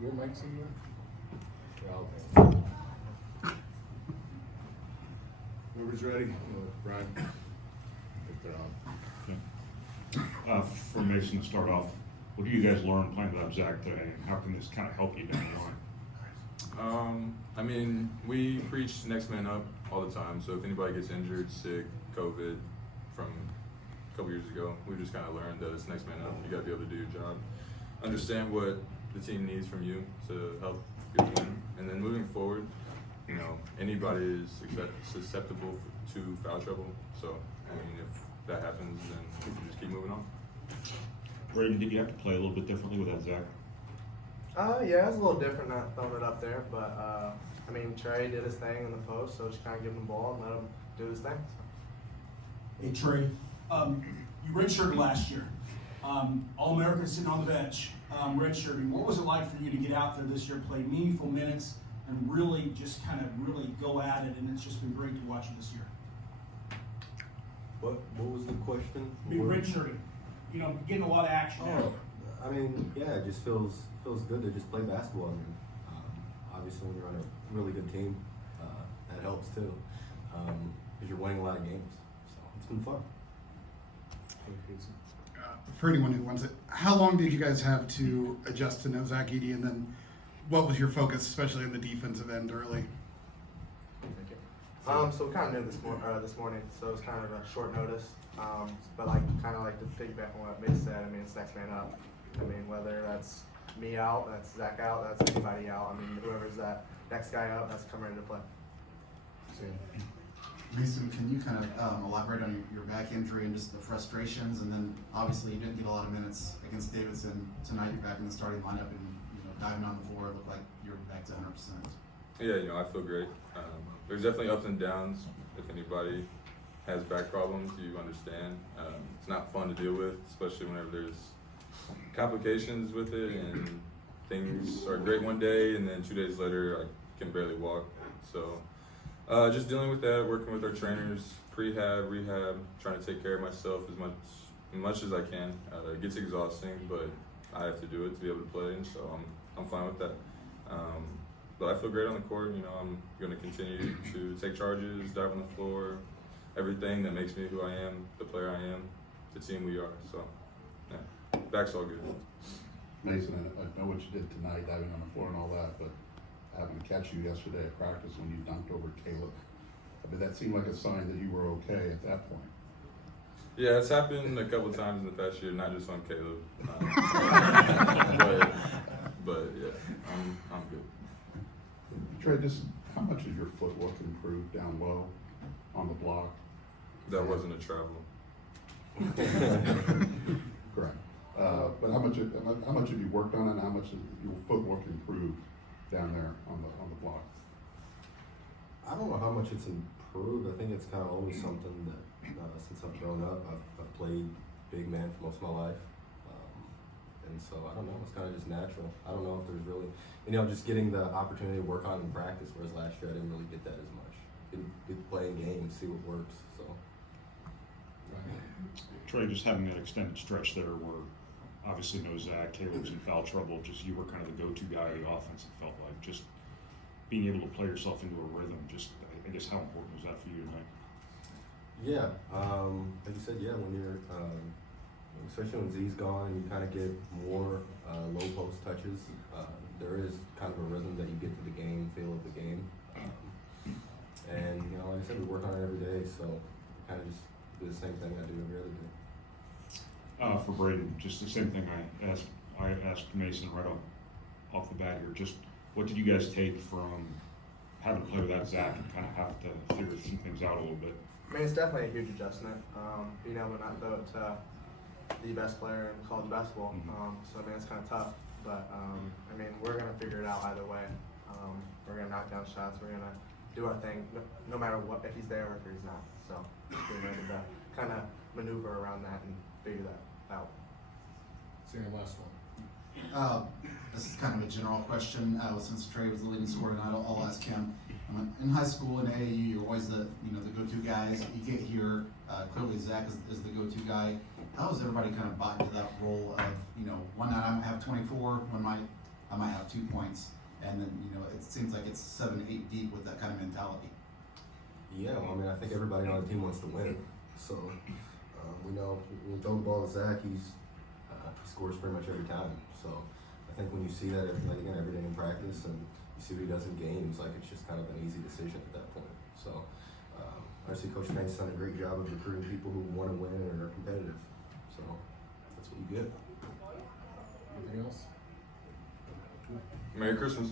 Your mic's in there? Yeah, okay. Whoever's ready, Brian. For Mason to start off, what do you guys learn playing without Zach today, and how can this kind of help you down the line? I mean, we preach next man up all the time. So if anybody gets injured, sick, COVID from a couple years ago, we just kind of learned that it's next man up. You got to be able to do your job, understand what the team needs from you to help get a win, and then moving forward, you know, anybody is susceptible to foul trouble. So I mean, if that happens, then we can just keep moving on. Braden, did you have to play a little bit differently without Zach? Yeah, it was a little different not throwing it up there, but I mean, Trey did his thing in the post, so just kind of give him the ball and let him do his thing. Hey Trey, you redshirted last year. All-American sitting on the bench, redshirting. What was it like for you to get out there this year, play meaningful minutes, and really just kind of really go at it? And it's just been great to watch you this year. What was the question? Be redshirting, you know, getting a lot of action there. I mean, yeah, it just feels good to just play basketball. I mean, obviously, when you're on a really good team, that helps too, because you're winning a lot of games. So it's been fun. For anyone who wants it, how long did you guys have to adjust to no Zach Edey, and then what was your focus, especially in the defensive end early? So we kind of knew this morning, so it was kind of a short notice. But like kind of like to piggyback on what Mace said. I mean, it's next man up. I mean, whether that's me out, that's Zach out, that's anybody out. I mean, whoever's that next guy up, that's coming ready to play. Mason, can you kind of elaborate on your back injury and just the frustrations? And then obviously you didn't get a lot of minutes against Davidson tonight. You're back in the starting lineup and diving on the floor. It looked like you're back to 100%. Yeah, you know, I feel great. There's definitely ups and downs. If anybody has back problems, you understand. It's not fun to deal with, especially whenever there's complications with it and things are great one day and then 2 days later I can barely walk. So just dealing with that, working with our trainers, prehab, rehab, trying to take care of myself as much as I can. It gets exhausting, but I have to do it to be able to play, and so I'm fine with that. But I feel great on the court. You know, I'm going to continue to take charges, dive on the floor, everything that makes me who I am, the player I am, the team we are. So, yeah, back's all good. Mason, I know what you did tonight, diving on the floor and all that, but having to catch you yesterday at practice when you dunked over Caleb, I mean, that seemed like a sign that you were okay at that point. Yeah, it's happened a couple times in the past year, not just on Caleb. But yeah, I'm good. Trey, just how much has your footwork improved down low on the block? That wasn't a travel. Correct. But how much have you worked on it, and how much has your footwork improved down there on the block? I don't know how much it's improved. I think it's kind of always something that since I've grown up, I've played big man for most of my life. And so I don't know, it's kind of just natural. I don't know if there's really, just getting the opportunity to work on in practice, whereas last year I didn't really get that as much. Get playing games, see what works, so. Trey, just having that extended stretch there where obviously no Zach, Caleb's in foul trouble, just you were kind of the go-to guy of the offense, it felt like. Just being able to play yourself into a rhythm, just I guess how important was that for you tonight? Yeah, like you said, yeah, when you're, especially when Z's gone and you kind of get more low post touches, there is kind of a rhythm that you get to the game, feel of the game. And, like I said, we work on it every day, so kind of just do the same thing I do every other day. For Braden, just the same thing I asked Mason right off the bat here. Just what did you guys take from having to play without Zach and kind of have to figure some things out a little bit? I mean, it's definitely a huge adjustment. Being able to not throw it to the best player in college basketball. So I mean, it's kind of tough. But I mean, we're gonna figure it out either way. We're gonna knock down shots. We're gonna do our thing, no matter what, if he's there or if he's not. So just being able to kind of maneuver around that and figure that out. See your last one. This is kind of a general question. Since Trey was the leading scorer tonight, I'll ask him. In high school in AAU, you're always the go-to guys. You get here. Clearly, Zach is the go-to guy. How has everybody kind of bought into that role of one night I might have 24, one night I might have 2 points, and then, you know, it seems like it's 7, 8 deep with that kind of mentality. Yeah, well, I mean, I think everybody on the team wants to win. So, we know when we throw the ball to Zach, he scores pretty much every time. So, I think when you see that, like again, every day in practice, and you see what he does in games, like it's just kind of an easy decision at that point. So, obviously, Coach Nate's done a great job of recruiting people who want to win and are competitive. So, that's what you get. Anything else? Merry Christmas.